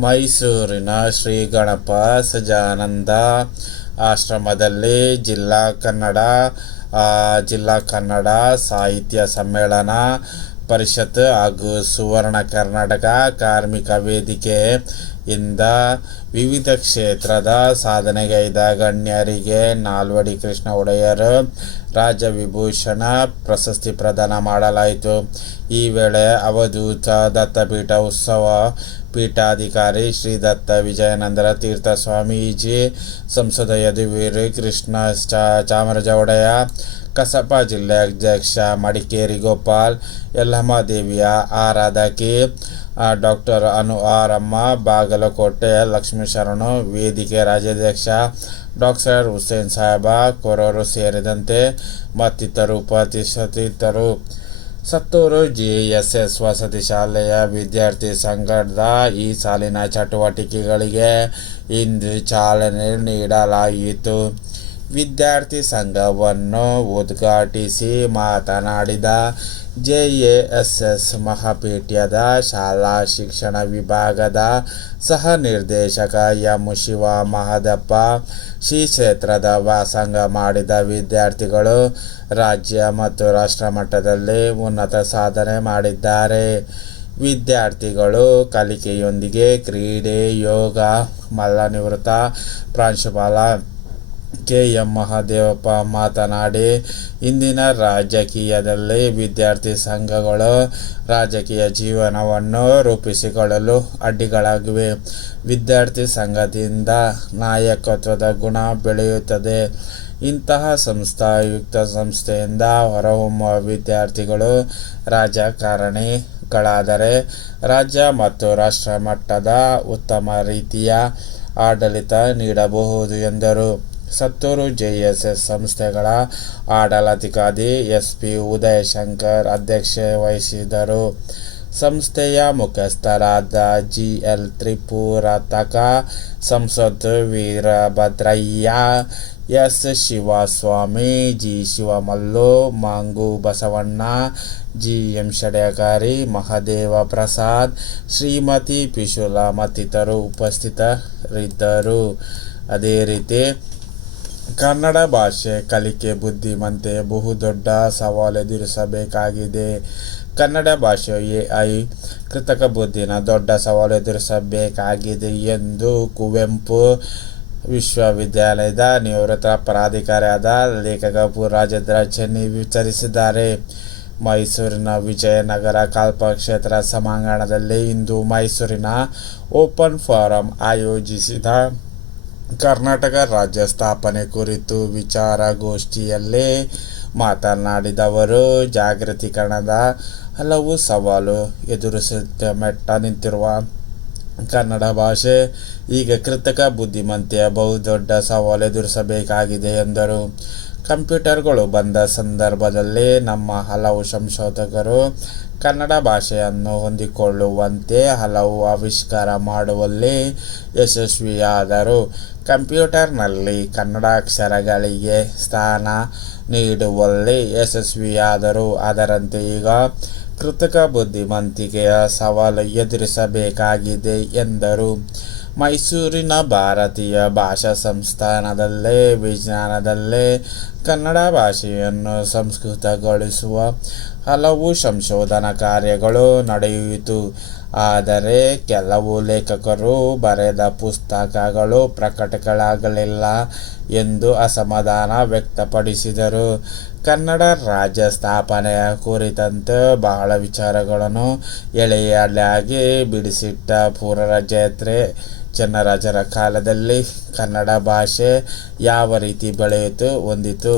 ಮೈಸೂರಿನ ಶ್ರೀ ಗಣಪ ಸಜಾನಂದ ಆಶ್ರಮದಲ್ಲಿ ಜಿಲ್ಲಾ ಕನ್ನಡ ಜಿಲ್ಲಾ ಕನ್ನಡ ಸಾಹಿತ್ಯ ಸಮ್ಮೇಳನ, ಪರಿಷತ್ ಹಾಗೂ ಸುವರ್ಣ ಕರ್ನಾಟಕ ಕಾರ್ಮಿಕ ವೇದಿಕೆ ಇಂದ ವಿವಿಧ ಕ್ಷೇತ್ರದ ಸಾಧನೆಗೈದ ಗಣ್ಯರಿಗೆ ನಾಲ್ವಡಿ ಕೃಷ್ಣ ಒಡೆಯರ್ ರಾಜ್ಯ ವಿಭೂಷಣ ಪ್ರಶಸ್ತಿ ಪ್ರದಾನ ಮಾಡಲಾಯಿತು. ಈ ವೇಳೆ ಅವಧೂತ ದತ್ತಪೀಠ ಉತ್ಸವ ಪೀಠಾಧಿಕಾರಿ ಶ್ರೀ ದತ್ತ ವಿಜಯನಂದರ ತೀರ್ಥ ಸ್ವಾಮೀಜಿ ಸಂಸದ ಯದುವೀರ್ ಕೃಷ್ಣ ಚಾಮರಾಜ ಒಡೆಯ ಕಸಪ ಜಿಲ್ಲೆ ಅಧ್ಯಕ್ಷ ಮಡಿಕೇರಿ ಗೋಪಾಲ್, ಯಲ್ಲಮ್ಮ ದೇವಿಯ ಆರಾಧಕಿ ಡಾಕ್ಟರ್ ಅನು ಆರಮ್ಮ, ಬಾಗಲಕೋಟೆ, ಲಕ್ಷ್ಮೀ ಶರಣು, ವೇದಿಕೆ ರಾಜ್ಯಾಧ್ಯಕ್ಷ ಡಾಕ್ಟರ್ ಹುಸೇನ್ ಸಾಹೇಬ, ಕೊರೂರು ಸೇರಿದಂತೆ ಮತ್ತಿತರರು ಉಪಸ್ಥಿತರಿದ್ದರು. ಸತ್ತೂರು ಜಿ ಎಸ್ ಎಸ್ ವಸತಿ ಶಾಲೆಯ ವಿದ್ಯಾರ್ಥಿ ಸಂಘದ ಈ ಸಾಲಿನ ಚಟುವಟಿಕೆಗಳಿಗೆ ಇಂದು ಚಾಲನೆ ನೀಡಲಾಯಿತು. ವಿದ್ಯಾರ್ಥಿ ಸಂಘವನ್ನು ಉದ್ಘಾಟಿಸಿ ಮಾತನಾಡಿದ ಜೆಎಎಸ್ಎಸ್ ಮಹಾಪೀಠ್ಯದ ಶಾಲಾ ಶಿಕ್ಷಣ ವಿಭಾಗದ ಸಹ ನಿರ್ದೇಶಕ ಎಂ ಶಿವ ಮಹದಪ್ಪ, ಶ್ರೀ ಕ್ಷೇತ್ರದ ವ್ಯಾಸಂಗ ಮಾಡಿದ ವಿದ್ಯಾರ್ಥಿಗಳು ರಾಜ್ಯ ಮತ್ತು ರಾಷ್ಟ್ರ ಮಟ್ಟದಲ್ಲಿ ಉನ್ನತ ಸಾಧನೆ ಮಾಡಿದ್ದಾರೆ. ವಿದ್ಯಾರ್ಥಿಗಳು ಕಲಿಕೆಯೊಂದಿಗೆ ಕ್ರೀಡೆ, ಯೋಗ ಮಲ್ಲ ನಿವೃತ್ತ ಪ್ರಾಂಶುಪಾಲ ಕೆ ಎಂ ಮಹಾದೇವಪ್ಪ ಮಾತನಾಡಿ, ಇಂದಿನ ರಾಜಕೀಯದಲ್ಲಿ ವಿದ್ಯಾರ್ಥಿ ಸಂಘಗಳು ರಾಜಕೀಯ ಜೀವನವನ್ನು ರೂಪಿಸಿಕೊಳ್ಳಲು ಅಡ್ಡಿಗಳಾಗಿವೆ. ವಿದ್ಯಾರ್ಥಿ ಸಂಘದಿಂದ ನಾಯಕತ್ವದ ಗುಣ ಬೆಳೆಯುತ್ತದೆ. ಇಂತಹ ಸಂಸ್ಥಾಯುಕ್ತ ಸಂಸ್ಥೆಯಿಂದ ಹೊರಹೊಮ್ಮುವ ವಿದ್ಯಾರ್ಥಿಗಳು ರಾಜಕಾರಣಿಗಳಾದರೆ ರಾಜ್ಯ ಮತ್ತು ರಾಷ್ಟ್ರ ಮಟ್ಟದ ಉತ್ತಮ ರೀತಿಯ ಆಡಳಿತ ನೀಡಬಹುದು ಎಂದರು. ಸತ್ತೂರು ಜೆಎಸ್ಎಸ್ ಸಂಸ್ಥೆಗಳ ಆಡಳಿತಾಧಿಕಾರಿ ಎಸ್ ಪಿ ಉದಯಶಂಕರ್ ಅಧ್ಯಕ್ಷತೆ ವಹಿಸಿದರು ಸಂಸ್ಥೆಯ ಮುಖ್ಯಸ್ಥರಾದ ಜಿ ಎಲ್ ತ್ರಿಪುರತಕ ಸಂಸತ್ ವೀರಭದ್ರಯ್ಯ, ಎಸ್. ಶಿವಸ್ವಾಮಿ, ಜಿ. ಶಿವಮಲ್ಲು, ಮಾಂಗು ಬಸವಣ್ಣ, ಜಿ. ಎಂ. ಷಡೇಕಾರಿ ಮಹದೇವ ಪ್ರಸಾದ್, ಶ್ರೀಮತಿ ಪಿಶುಲ ಮತ್ತಿತರು ಉಪಸ್ಥಿತರಿದ್ದರು. ಅದೇ ರೀತಿ ಕನ್ನಡ ಭಾಷೆ ಕಲಿಕೆ ಬುದ್ಧಿಮತ್ತೆ ಬಹುದೊಡ್ಡ ಸವಾಲು ಎದುರಿಸಬೇಕಾಗಿದೆ. ಕನ್ನಡ ಭಾಷೆಯು ಐ ಕೃತಕ ಬುದ್ಧಿನ ದೊಡ್ಡ ಸವಾಲು ಎದುರಿಸಬೇಕಾಗಿದೆ ಎಂದು ಕುವೆಂಪು ವಿಶ್ವವಿದ್ಯಾಲಯದ ನಿವೃತ್ತ ಪ್ರಾಧಿಕಾರಿಯಾದ ಲೇಖಕ ರಾಜೇಂದ್ರ ಚೆನ್ನಿ ವಿಚಾರಿಸಿದ್ದಾರೆ. ಮೈಸೂರಿನ ವಿಜಯನಗರ ಕಲ್ಪಕ್ಷೇತ್ರ ಸಭಾಂಗಣದಲ್ಲಿ ಇಂದು ಮೈಸೂರಿನ ಓಪನ್ ಫಾರಂ ಆಯೋಜಿಸಿದ ಕರ್ನಾಟಕ ರಾಜ್ಯ ಸ್ಥಾಪನೆ ಕುರಿತು ವಿಚಾರಗೋಷ್ಠಿಯಲ್ಲಿ ಮಾತನಾಡಿದವರು ಜಾಗೃತೀಕರಣದ ಹಲವು ಸವಾಲು ಎದುರಿಸುತ್ತ ಮೆಟ್ಟ ನಿಂತಿರುವ ಕನ್ನಡ ಭಾಷೆ, ಈಗ ಕೃತಕ ಬುದ್ಧಿಮಂತೆಯ ಬಹುದೊಡ್ಡ ಸವಾಲು ಎದುರಿಸಬೇಕಾಗಿದೆ ಎಂದರು. ಕಂಪ್ಯೂಟರ್ಗಳು ಬಂದ ಸಂದರ್ಭದಲ್ಲಿ ನಮ್ಮ ಹಲವು ಸಂಶೋಧಕರು ಕನ್ನಡ ಭಾಷೆಯನ್ನು ಹೊಂದಿಕೊಳ್ಳುವಂತೆ ಹಲವು ಆವಿಷ್ಕಾರ ಮಾಡುವಲ್ಲಿ ಯಶಸ್ವಿಯಾದರು. ಕಂಪ್ಯೂಟರ್ನಲ್ಲಿ ಕನ್ನಡ ಅಕ್ಷರಗಳಿಗೆ ಸ್ಥಾನ ನೀಡುವಲ್ಲಿ ಯಶಸ್ವಿಯಾದರು. ಅದರಂತೆ ಈಗ ಕೃತಕ ಬುದ್ಧಿವಂತಿಕೆಯ ಸವಾಲು ಎದುರಿಸಬೇಕಾಗಿದೆ ಎಂದರು. ಮೈಸೂರಿನ ಭಾರತೀಯ ಭಾಷಾ ಸಂಸ್ಥಾನದಲ್ಲೇ, ವಿಜ್ಞಾನದಲ್ಲೇ ಕನ್ನಡ ಭಾಷೆಯನ್ನು ಸಂಸ್ಕೃತಗೊಳಿಸುವ ಹಲವು ಸಂಶೋಧನಾ ಕಾರ್ಯಗಳು ನಡೆಯಿತು ಆದರೆ ಕೆಲವು ಲೇಖಕರು ಬರೆದ ಪುಸ್ತಕಗಳು ಪ್ರಕಟಗಳಾಗಲಿಲ್ಲ ಎಂದು ಅಸಮಾಧಾನ ವ್ಯಕ್ತಪಡಿಸಿದರು. ಕನ್ನಡ ರಾಜ್ಯ ಸ್ಥಾಪನೆಯ ಕುರಿತಂತೆ ಬಹಳ ವಿಚಾರಗಳನ್ನು ಎಳೆಯಲಾಗಿ ಬಿಡಿಸಿಟ್ಟ ಪೂರ್ವ ಜಾತ್ರೆ. ಚೆನ್ನರಾಜರ ಕಾಲದಲ್ಲಿ ಕನ್ನಡ ಭಾಷೆ ಯಾವ ರೀತಿ ಬೆಳೆಯಿತು ಹೊಂದಿತು?